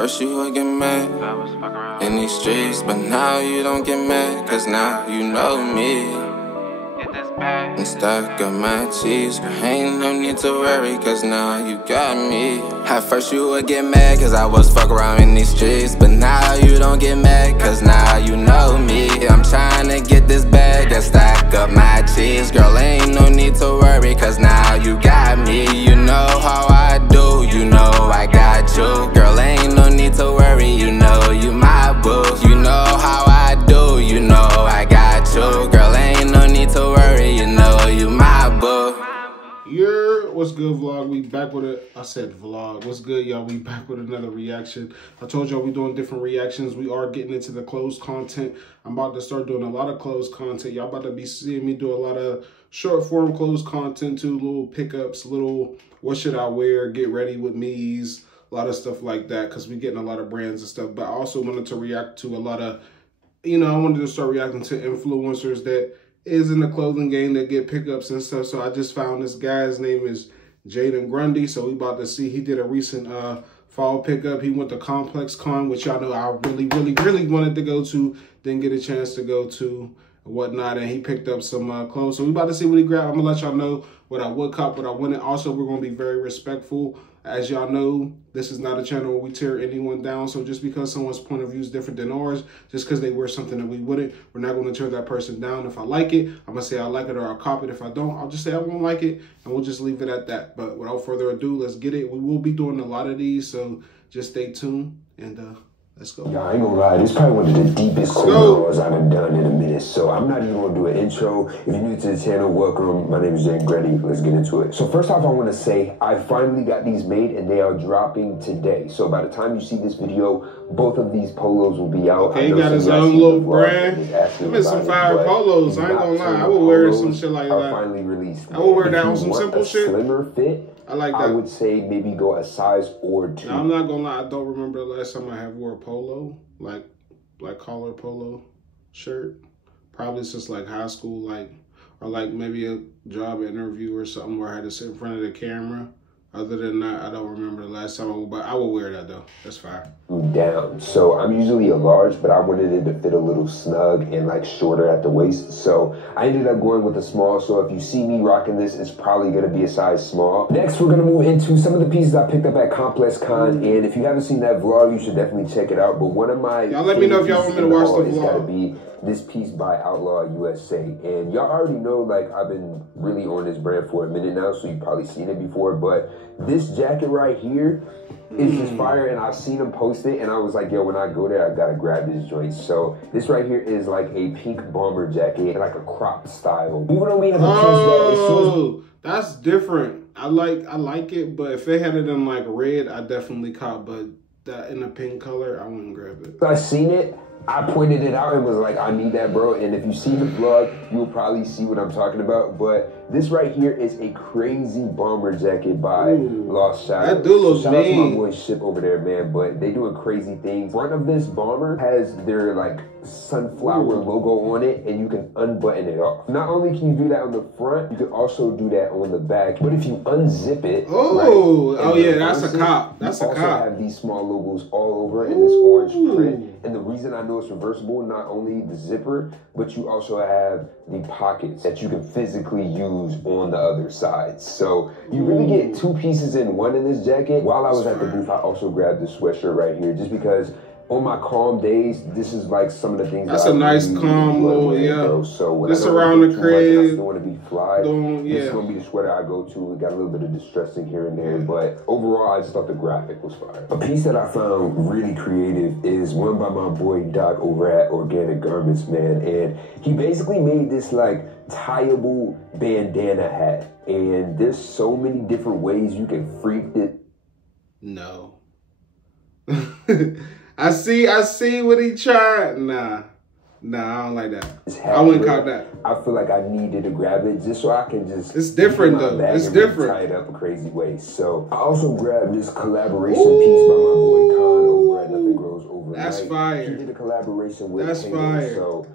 first you would get mad in these streets, but now you don't get mad, cause now you know me. And stack up my cheese, ain't no need to worry, cause now you got me. At first you would get mad, cause I was fuck around in these streets, but now you don't get mad, cause now you know me. I'm trying to get this bag and stack up my cheese. Girl, ain't no need to worry, cause now you got me. You know how I do, you know I got you. Girl, ain't no need to worry, you know you my boo. You know how I do, you know I got you. Girl, ain't no need to worry, you know you my boo. What's good, vlog? We back with it. I said vlog. What's good, y'all? We back with another reaction. I told y'all we doing different reactions. We are getting into the closed content. I'm about to start doing a lot of closed content. Y'all about to be seeing me do a lot of short form closed content too, little pickups, little what should I wear, get ready with me's, a lot of stuff like that, because we getting a lot of brands and stuff. But I also wanted to react to a lot of, I wanted to start reacting to influencers that is in the clothing game that get pickups and stuff. So I just found this guy. His name is Jadon Grundy. So we about to see. He did a recent fall pickup. He went to ComplexCon, which y'all know I really wanted to go to. Didn't get a chance to go to and whatnot. And he picked up some clothes. So we about to see what he grabbed. I'm gonna let y'all know what I would cop, what I wouldn't. Also, we're gonna be very respectful. As y'all know, this is not a channel where we tear anyone down. So just because someone's point of view is different than ours, just because they wear something that we wouldn't, we're not going to tear that person down. If I like it, I'm going to say I like it or I'll cop it. If I don't, I'll just say I won't like it, and we'll just leave it at that. But without further ado, let's get it. We will be doing a lot of these, so just stay tuned and let's go. Yeah, I ain't gonna lie, this is probably one of the deepest clothes I've done in a minute, so I'm not even gonna do an intro. If you're new to the channel, welcome. My name is Jadon Grundy. Let's get into it. So first off, I want to say I finally got these made and they are dropping today. So by the time you see this video, both of these polos will be out. Okay, he got his own little brand. Give me some fire polos. I ain't gonna lie, I would wear some shit like that. Finally released. I would wear that on some simple shit. Slimmer fit. I like that. I would say maybe go a size or two. Now, I'm not gonna lie, I don't remember the last time I have wore a polo, like collar polo shirt. Probably since like high school, or maybe a job interview or something where I had to sit in front of the camera. Other than that, I don't remember the last time but I will wear that though. That's fine. Down. So I'm usually a large, but I wanted it to fit a little snug and like shorter at the waist. So I ended up going with a small. So if you see me rocking this, it's probably going to be a size small. Next, we're going to move into some of the pieces I picked up at ComplexCon. And if you haven't seen that vlog, you should definitely check it out. But one of my y'all let me know if y'all want me to watch the vlog. It's got to be this piece by Outlaw USA. And y'all already know, like, I've been really on this brand for a minute now, so you've probably seen it before. But this jacket right here is just fire, and I've seen them post it, and I was like, yo, when I go there, I gotta grab this joint. So this right here is like a pink bomber jacket, like a crop style. Moving on, we have a piece that that's different. I like it, but if they had it in like red, I definitely cop. But that in a pink color, I wouldn't grab it. I seen it. I pointed it out and was like, I need that, bro. And if you see the vlog, you'll probably see what I'm talking about. But this right here is a crazy bomber jacket by Lost Shadows. That dude looks Shout out to mean. my boy Ship over there, man. But they doing crazy things. Front of this bomber has their like sunflower logo on it, and you can unbutton it off. Not only can you do that on the front, you can also do that on the back. But if you unzip it, that's a cop. That's a cop. You also have these small logos all over in this orange print. And the reason I know it's reversible, not only the zipper, but you also have the pockets that you can physically use on the other side. So you really get two pieces in one in this jacket. While I was at the booth, I also grabbed this sweatshirt right here just because on my calm days, this is like some of the things. That's a nice calm little, So when this around the crib, I still want to be fly. This is gonna be the sweater I go to. We got a little bit of distressing here and there, but overall, I just thought the graphic was fire. A piece that I found really creative is one by my boy Doc over at Organic Garments, man, and he basically made this like tieable bandana hat, and there's so many different ways you can freak it. No. I see what he tried. Nah, I don't like that. I wouldn't cop that. I feel like I needed to grab it just so I can just. It's different though. It's different. Tie it up a crazy way. So I also grabbed this collaboration piece by my boy Con over at Nothing Grows Overnight. That's fire. He did a collaboration with. That's fire. So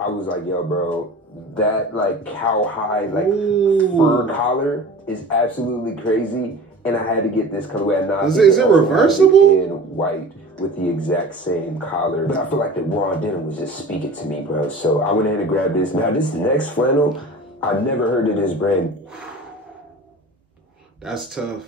I was like, yo, bro, that like cowhide like fur collar is absolutely crazy. And I had to get this colorway. Is it reversible? In white with the exact same collar. But I feel like the raw denim was just speaking to me, bro. So I went ahead and grabbed this. Now this next flannel, I never heard of this brand. That's tough.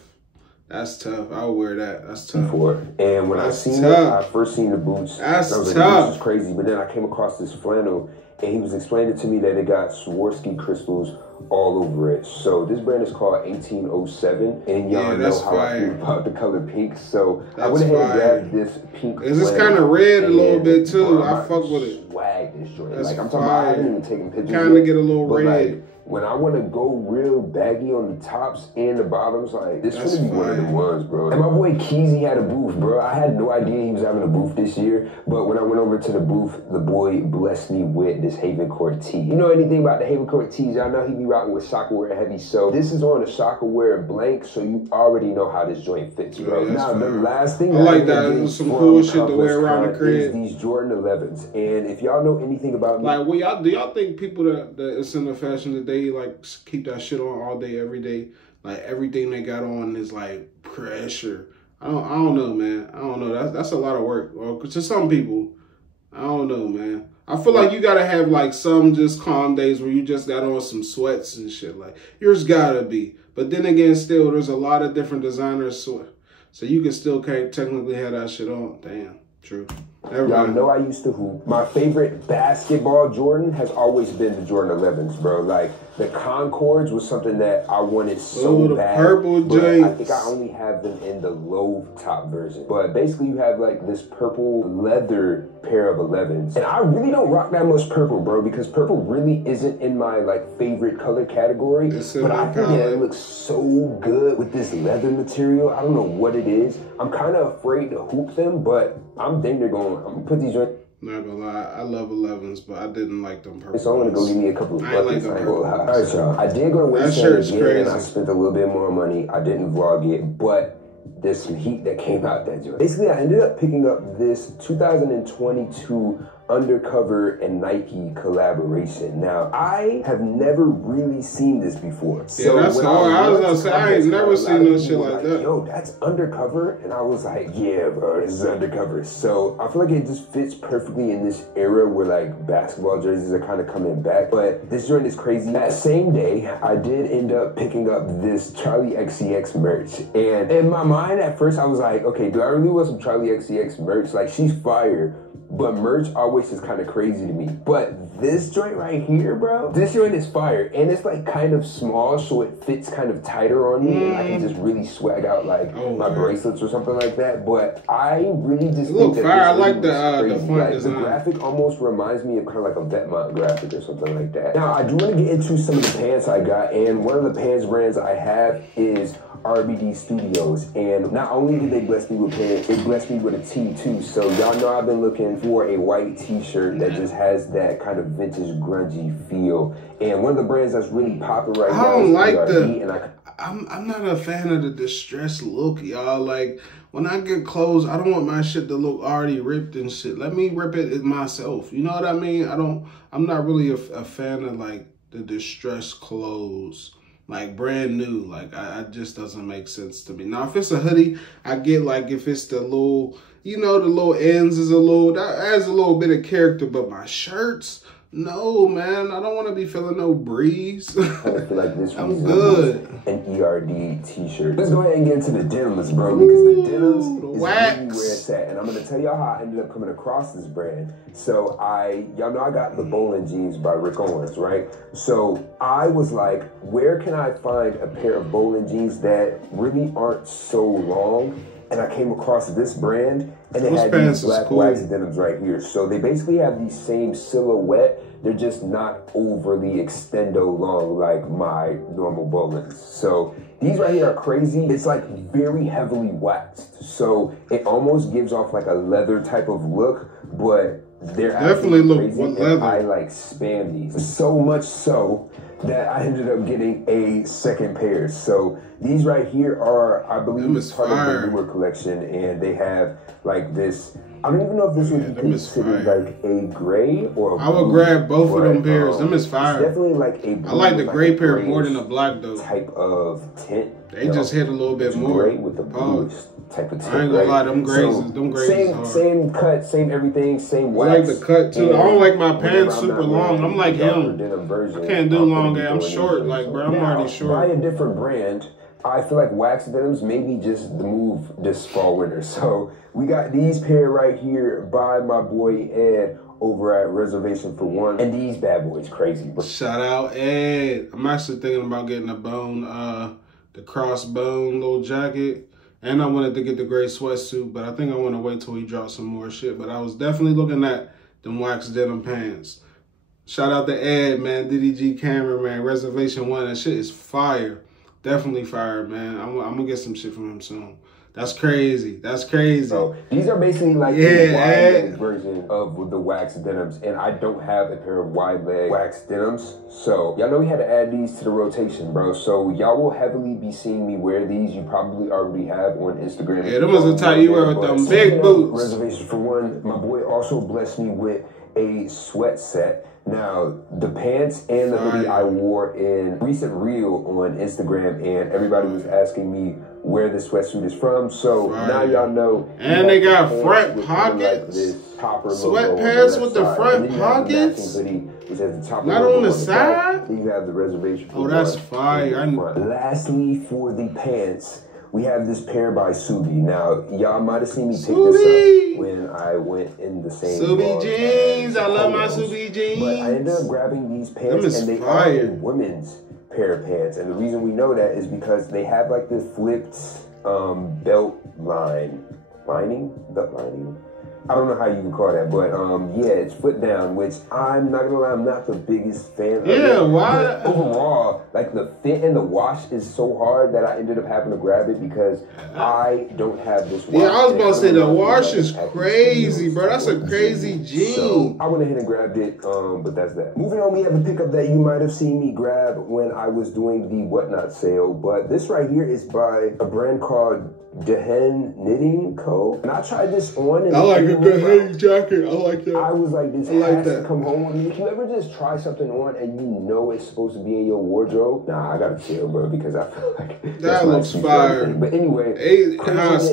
That's tough. I'll wear that. That's tough. And when I first seen the boots, that's I was tough. like, this is crazy. But then I came across this flannel, and he was explaining to me that it got Swarovski crystals all over it. So this brand is called 1807, and y'all know how I feel about the color pink. So I went ahead and grabbed this pink. Is this kind of red a little bit too? I fuck with it. Swag this joint. Like I'm talking about, I haven't even taken pictures. Kind of get a little red. Like, when I want to go real baggy on the tops and the bottoms, like, this should be one of the ones, bro. And my boy Keezy had a booth, bro. I had no idea he was having a booth this year, but when I went over to the booth, the boy blessed me with this Haven Court tee. You know anything about the Haven Court tees? Y'all know he be rocking with soccer wear heavy, so this is on a soccer wear blank, so you already know how this joint fits, bro. Now, the last thing I like that. There's some cool shit to wear around the crib. Is these Jordan 11s, and if y'all know anything about me, like, well, do y'all think people that it's in the fashion today, like, keep that shit on all day, every day? Like, everything they got on is like pressure. I don't know, man. I don't know. That's a lot of work. Well, to some people, I don't know, man. I feel like you gotta have like some just calm days where you just got on some sweats and shit. Like, yours gotta be. But then again, still, there's a lot of different designers, so you can still technically have that shit on. Damn, true. Y'all know I used to hoop. My favorite basketball Jordan has always been the Jordan 11s, bro. Like, the Concords was something that I wanted so bad. Purple joints. I think I only have them in the low top version. But basically, you have like this purple leather pair of 11s. And I really don't rock that much purple, bro, because purple really isn't in my like favorite color category. But I think that it looks so good with this leather material. I don't know what it is. I'm kind of afraid to hoop them, but I'm dang near going. I'm gonna put these joints. Not gonna lie, I love 11s, but I didn't like them purple. So I'm gonna go give me a couple of buckets. I Alright, y'all. I did go to West again, and I spent a little bit more money. I didn't vlog it, but there's some heat that came out that joint. Basically, I ended up picking up this 2022 Undercover and Nike collaboration. Now, I have never really seen this before. So that's hard. I was gonna say, I ain't never seen no shit like that. Yo, that's Undercover? And I was like, yeah, bro, this is Undercover. So I feel like it just fits perfectly in this era where like basketball jerseys are kind of coming back. But this joint is crazy. That same day, I did end up picking up this Charlie XCX merch. And in my mind, at first, I was like, okay, do I really want some Charlie XCX merch? Like, she's fire. But merch always is kind of crazy to me. But this joint right here, bro, this joint is fire. And it's like kind of small, so it fits kind of tighter on me. And I can just really swag out like my bracelets or something like that. But I really just think that fire. I like the font design. The graphic almost reminds me of kind of like a Vetmont graphic or something like that. Now, I do want to get into some of the pants I got. And one of the pants brands I have is RBD Studios, and not only did they bless me with pants, they blessed me with a tee too. So y'all know I've been looking for a white t-shirt that just has that kind of vintage grungy feel. And one of the brands that's really popping right now I don't is like RBD, I'm not a fan of the distressed look, y'all. Like, when I get clothes, I don't want my shit to look already ripped and shit. Let me rip it myself. You know what I mean? I'm not really a fan of like the distressed clothes. Like brand new, like I just doesn't make sense to me. Now, if it's a hoodie, I get like if it's the little, you know, the little ends is that adds a little bit of character. But my shirts, no, man, I don't want to be feeling no breeze. I feel like this I'm good. An ERD t-shirt. Let's go ahead and get into the denims, bro, because the denims is really where it's at. And I'm gonna tell y'all how I ended up coming across this brand. So y'all know I got the bowling jeans by Rick Owens, right? So I was like, where can I find a pair of bowling jeans that really aren't so long? And I came across this brand, and they had these black wax denims right here. So they basically have the same silhouette. They're just not overly extendo long like my normal bowlings. So these right here are crazy. It's like very heavily waxed. So it almost gives off like a leather type of look, but they're definitely look leather. I like spam these so much so that I ended up getting a second pair. So these right here are, I believe, part of the newer collection, and they have like this. I don't even know if this would be considered like a gray or a blue. I would grab both of them pairs. Them is fire. It's definitely like a blue, I like the gray pair more than the black though. Type of tint. They just hit a little bit more. Gray with the blue type of tip. I ain't gonna lie, them GRIZZLY, same cut, same everything, same wax. I like the cut too. I don't like my pants super long. I'm like him. I can't do long hair. I'm short, like bro. I'm already short. Buy a different brand. I feel like wax denims maybe just the move this fall winter. So we got these pair right here by my boy Ed over at Reservation for One, and these bad boys crazy. Shout out Ed. I'm actually thinking about getting a bone, the crossbone little jacket, and I wanted to get the gray sweatsuit, but I think I want to wait till he drops some more shit. But I was definitely looking at them wax denim pants. Shout out to Ed, man, DDG cameraman, Reservation One. That shit is fire. Definitely fire, man. I'm gonna get some shit from him soon. That's crazy. That's crazy. So these are basically like the wide leg version of the wax denims, and I don't have a pair of wide leg wax denims. So y'all know we had to add these to the rotation, bro. So y'all will heavily be seeing me wear these. You probably already have on Instagram. Yeah, them was the type you wear with them big boots. Reservation for One. My boy also blessed me with a sweat set. Now, the pants and the hoodie I wore in recent reel on Instagram, and everybody was asking me where the sweatsuit is from. So now y'all know. And they got front pockets. Sweatpants with the front pockets. Hoodie, which has the top not on the side. Then you have the Reservation for One. Oh, that's fire. Lastly, for the pants, we have this pair by Subi. Now, y'all might have seen me pick this up when I went in the same Subi jeans. I love my Subi jeans. But I ended up grabbing these pants, and they are a women's pair of pants. And the reason we know that is because they have like this flipped belt lining. I don't know how you can call that, but yeah, it's foot down, which I'm not gonna lie, I'm not the biggest fan of. Yeah, why? But overall, like the fit and the wash is so hard that I ended up having to grab it because I don't have this wash. Yeah, I was about to say the wash is crazy, bro. That's a crazy jean. So I went ahead and grabbed it, but that's that. Moving on, we have a pickup that you might have seen me grab when I was doing the Whatnot sale, but this right here is by a brand called Jadon Knitting Co. And I tried this on, and I like a good hoodie jacket. I like that. I was like, this has to come home with me. If you ever just try something on and you know it's supposed to be in your wardrobe, nah, I gotta chill, bro, because I feel like that looks fire. But anyway, it's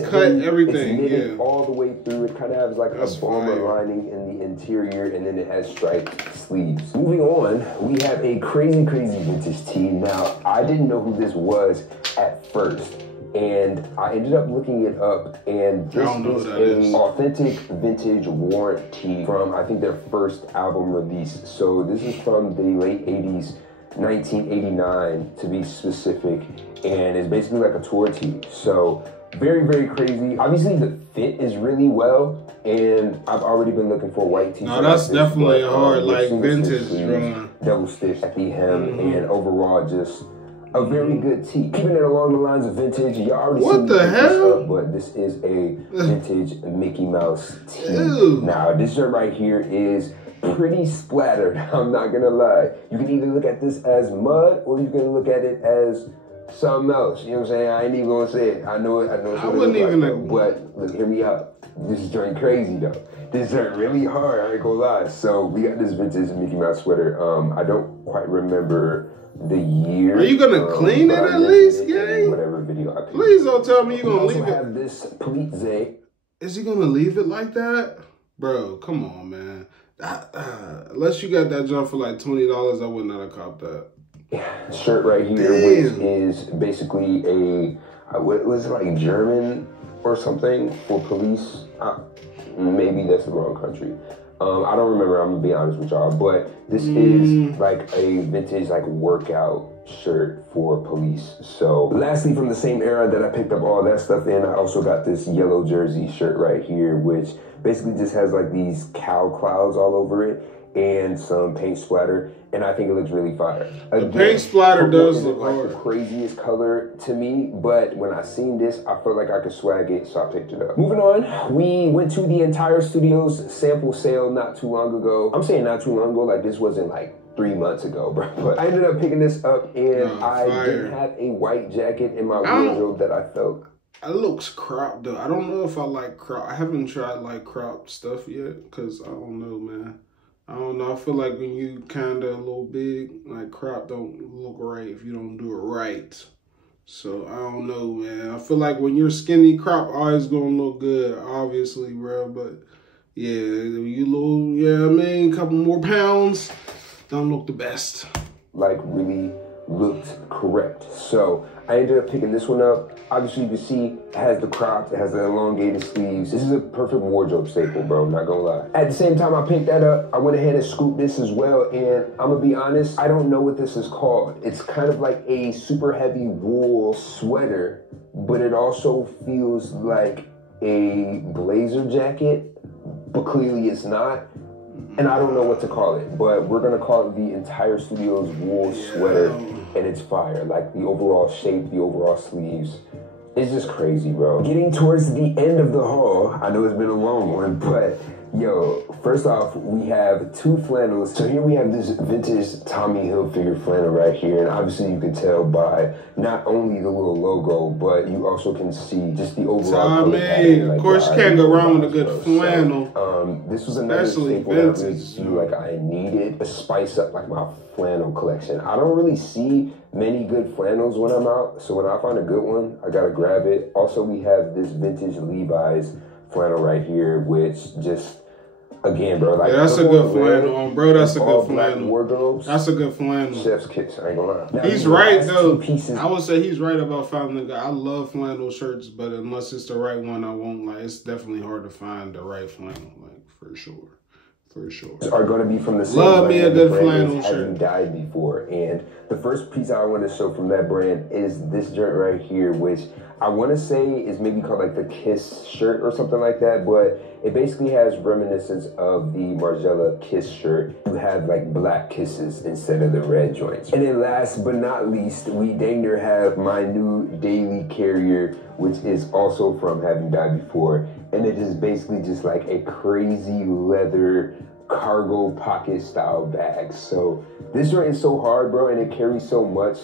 cut everything. It's knitted all the way through. It kind of has like a bomber lining in the interior, and then it has striped sleeves. Moving on, we have a crazy vintage tee. Now, I didn't know who this was at first, and I ended up looking it up, and this is an authentic vintage warranty from, I think, their first album release. So this is from the late 80s, 1989 to be specific, and it's basically like a tour tee. So very crazy. Obviously the fit is really well, and I've already been looking for a white t-shirt. No, that's definitely a hard, like vintage run. Double stitch at the hem, and overall just a very good tee. Keeping it along the lines of vintage, y'all already what the hell? But this is a vintage Mickey Mouse tee. Ew. Now, this shirt right here is pretty splattered, I'm not gonna lie. You can either look at this as mud, or you can look at it as something else. You know what I'm saying? I ain't even gonna say it. I know it's I wouldn't even like, but look, hear me out. This is joint crazy though. This is really hard, I ain't gonna lie. So we got this vintage Mickey Mouse sweater. I don't quite remember the year. Are you gonna clean it at least, gang? Whatever video I Please don't tell me you're gonna leave it. Have this Polizei. Is he gonna leave it like that? Bro, come on, man. Unless you got that jump for like $20, I would not have copped that. Shirt right here, which is basically a, what was it, like German or something for police? Maybe that's the wrong country. I don't remember, I'm gonna be honest with y'all, but this is like a vintage like workout shirt for police. So lastly, from the same era that I picked up all that stuff in, I also got this yellow jersey shirt right here, which basically just has like these cow clouds all over it and some paint splatter, and I think it looks really fire. The paint splatter does look like the craziest color to me, but when I seen this, I felt like I could swag it, so I picked it up. Moving on, we went to the Entire Studios sample sale not too long ago. I'm saying not too long ago, like this wasn't like 3 months ago, bro. But I ended up picking this up, and I didn't have a white jacket in my wardrobe that I felt. It looks cropped though. I don't know if I like crop. I haven't tried like cropped stuff yet, because I don't know, man. I don't know. I feel like when you kind of a little big, like crop don't look right if you don't do it right. So I don't know, man. I feel like when you're skinny, crop always gonna look good, obviously, bro. But yeah, you little, yeah, I mean, a couple more pounds, don't look the best. Like really looked correct. So I ended up picking this one up. Obviously you can see it has the cropped, it has the elongated sleeves. This is a perfect wardrobe staple, bro, I'm not gonna lie. At the same time I picked that up, I went ahead and scooped this as well, and I'm gonna be honest, I don't know what this is called. It's kind of like a super heavy wool sweater, but it also feels like a blazer jacket, but clearly it's not. And I don't know what to call it, but we're gonna call it the entire studio's wool sweater, and it's fire. Like the overall shape, the overall sleeves. It's just crazy, bro. Getting towards the end of the haul, I know it's been a long one, but yo, first off, we have two flannels. So here we have this vintage Tommy Hilfiger flannel right here, and obviously you can tell by not only the little logo, but you also can see just the overall color pattern. Of course, you can't go wrong with a good flannel. So, this was another staple that I really feel like I needed to spice up like my flannel collection. I don't really see many good flannels when I'm out, so when I find a good one, I gotta grab it. Also, we have this vintage Levi's flannel right here, which just, again, bro, like, yeah, that's a good flannel, bro. That's a good flannel. Wardrobes. That's a good flannel. Chef's kiss, I ain't gonna lie. Now, he's right though. I would say he's right about finding the guy. I love flannel shirts, but unless it's the right one, I won't. Like, it's definitely hard to find the right flannel, like, for sure. For sure. Are going to be from the same Love brand. me a good flannel shirt. Hasn't died before. And the first piece I want to show from that brand is this joint right here, which I want to say is maybe called like the Kiss shirt or something like that, but it basically has reminiscence of the Margiela Kiss shirt. You have like black kisses instead of the red joints. And then last but not least, we dang near have my new daily carrier, which is also from Having Died Before. And it is basically just like a crazy leather cargo pocket style bag. So this joint is so hard, bro, and it carries so much.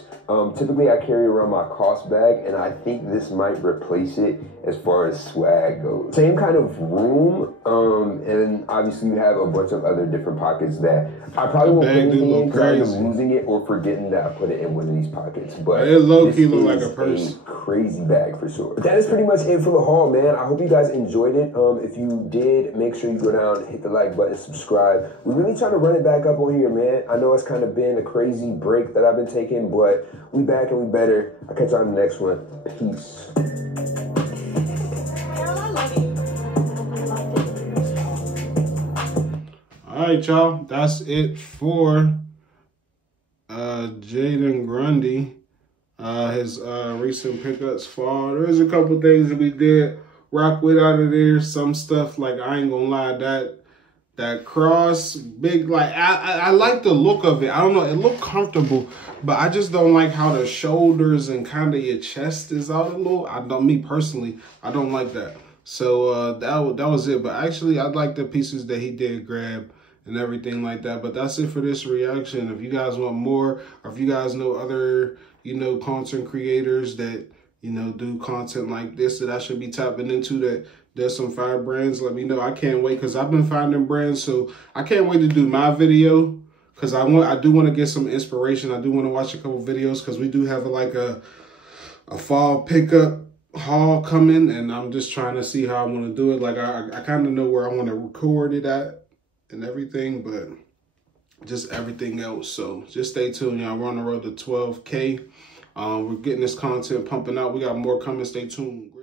Typically I carry around my cost bag, and I think this might replace it as far as swag goes. Same kind of room, and obviously you have a bunch of other different pockets that I probably won't put anything in because I end up losing it or forgetting that I put it in one of these pockets. But it low-key look like a purse. Crazy bag for sure. But that is pretty much it for the haul, man. I hope you guys enjoyed it. If you did, make sure you go down, hit the like button, subscribe. We're really trying to run it back up on here, man. I know it's kind of been a crazy break that I've been taking, but we back and we better. I'll catch y'all in the next one. Peace. All right, y'all. That's it for Jadon Grundy. His recent pickups fall. There's a couple things that we did rock with out of there. Some stuff, like, I ain't gonna lie, that cross, big, like, I like the look of it. I don't know, it looked comfortable, but I just don't like how the shoulders and kind of your chest is out a little. Me personally, I don't like that. So that was it. But actually, I like the pieces that he did grab and everything like that. But that's it for this reaction. If you guys want more, or if you guys know other, content creators that, do content like this that I should be tapping into, that there's some fire brands, let me know. I can't wait, because I've been finding brands, so I can't wait to do my video, because I do want to get some inspiration. I do want to watch a couple videos, because we do have like a fall pickup haul coming, and I'm just trying to see how I want to do it. Like, I kind of know where I want to record it at and everything, but just everything else. So just stay tuned, y'all. We're on the road to 12K. We're getting this content pumping out. We got more coming. Stay tuned.